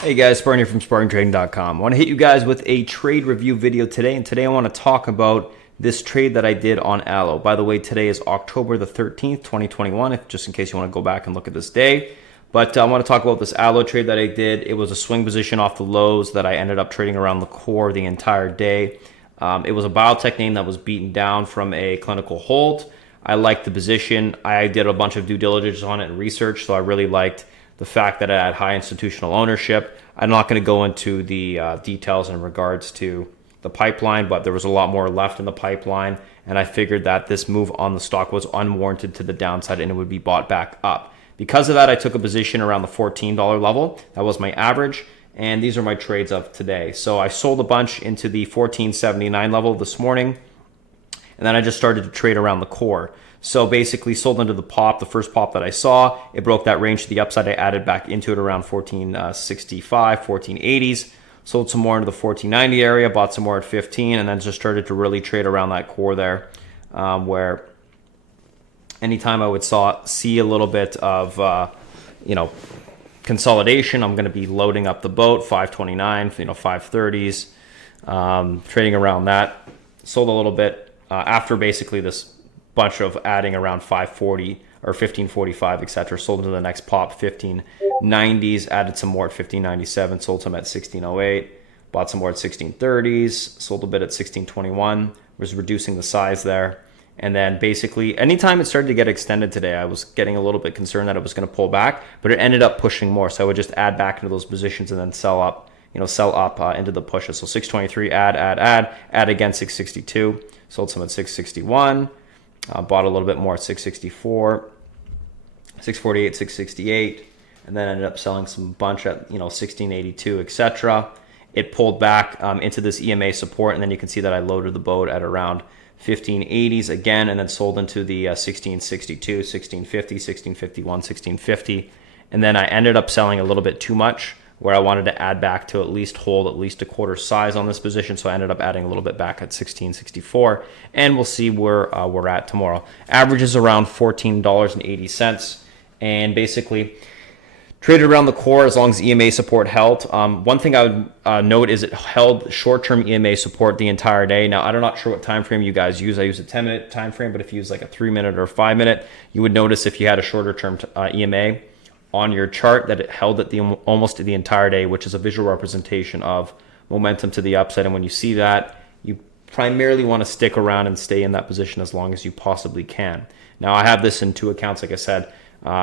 Hey guys, Spartan here from SpartanTrading.com. I want to hit you guys with a trade review video today, and today I want to talk about this trade that I did on ALLO. By the way, today is October the 13th, 2021, just in case you want to go back and look at this day. But I want to talk about this ALLO trade that I did. It was a swing position off the lows that I ended up trading around the core the entire day. It was a biotech name that was beaten down from a clinical hold. I liked the position. I did a bunch of due diligence on it and research, so I really liked the fact that it had high institutional ownership. I'm not going to go into the details in regards to the pipeline, but there was a lot more left in the pipeline, and I figured that this move on the stock was unwarranted to the downside and it would be bought back up. Because of that, I took a position around the $14 level. That was my average, and these are my trades of today. So I sold a bunch into the $14.79 level this morning, and then I just started to trade around the core. So basically sold into the pop, the first pop that I saw. It broke that range to the upside. I added back into it around 1465, 1480s. Sold some more into the 1490 area, bought some more at 15, and then just started to really trade around that core there, where anytime I would see a little bit of, consolidation, I'm going to be loading up the boat, 529, 530s, trading around that. Sold a little bit after basically this bunch of adding around 540 or 1545, etc. Sold into the next pop, 1590s, added some more at 1597, sold some at 1608, bought some more at 1630s, sold a bit at 1621, was reducing the size there. And then basically anytime it started to get extended today, I was getting a little bit concerned that it was going to pull back, but it ended up pushing more. So I would just add back into those positions and then sell up, into the pushes. So 623, add again 662, sold some at 661. Bought a little bit more at 664, 648, 668, and then ended up selling some bunch at 1682, etc. It pulled back into this EMA support, and then you can see that I loaded the boat at around 1580s again, and then sold into the 1662, 1650, 1651, 1650, and then I ended up selling a little bit too much, where I wanted to add back to at least hold at least a quarter size on this position. So I ended up adding a little bit back at 1664, and we'll see where we're at tomorrow. Average is around $14.80, and basically traded around the core as long as EMA support held. One thing I would note is it held short-term EMA support the entire day. Now, I'm not sure what time frame you guys use. I use a 10-minute time frame, but if you use like a 3-minute or 5-minute, you would notice if you had a shorter-term EMA on your chart that it held it almost the entire day, which is a visual representation of momentum to the upside. And when you see that, you primarily want to stick around and stay in that position as long as you possibly can. Now, I have this in two accounts, like I said.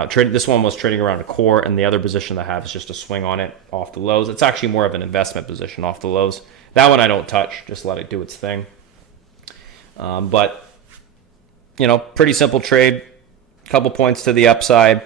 This one was trading around a core, and the other position that I have is just a swing on it off the lows. It's actually more of an investment position off the lows. That one I don't touch, just let it do its thing. But pretty simple trade, couple points to the upside,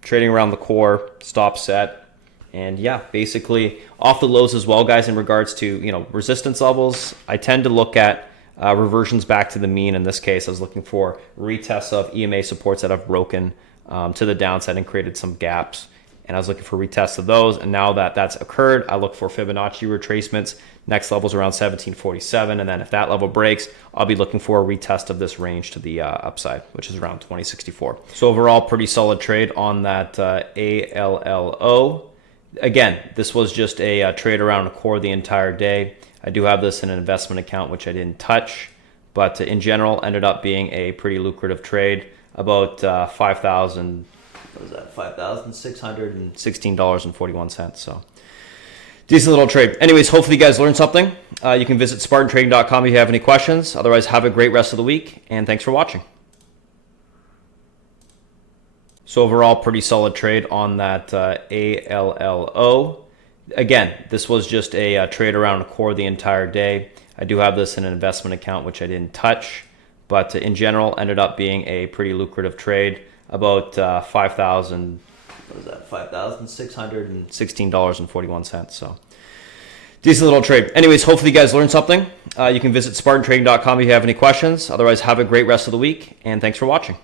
trading around the core, stop set, and yeah, basically off the lows as well, guys. In regards to resistance levels, I tend to look at reversions back to the mean. In this case, I was looking for retests of EMA supports that have broken to the downside and created some gaps, and I was looking for retests of those. And now that that's occurred, I look for Fibonacci retracements. Next level is around 1747, and then if that level breaks, I'll be looking for a retest of this range to the upside, which is around 2064. So overall, pretty solid trade on that ALLO. Again, this was just a trade around a core the entire day. I do have this in an investment account, which I didn't touch, but in general, ended up being a pretty lucrative trade. About $5,616.41. So decent little trade. Anyways, hopefully you guys learned something. You can visit SpartanTrading.com if you have any questions. Otherwise, have a great rest of the week, and thanks for watching. So overall, pretty solid trade on that ALLO. Again, this was just a trade around a core the entire day. I do have this in an investment account, which I didn't touch, but in general, ended up being a pretty lucrative trade. About $5,616.41. So decent little trade. Anyways, hopefully you guys learned something. You can visit SpartanTrading.com if you have any questions. Otherwise, have a great rest of the week, and thanks for watching.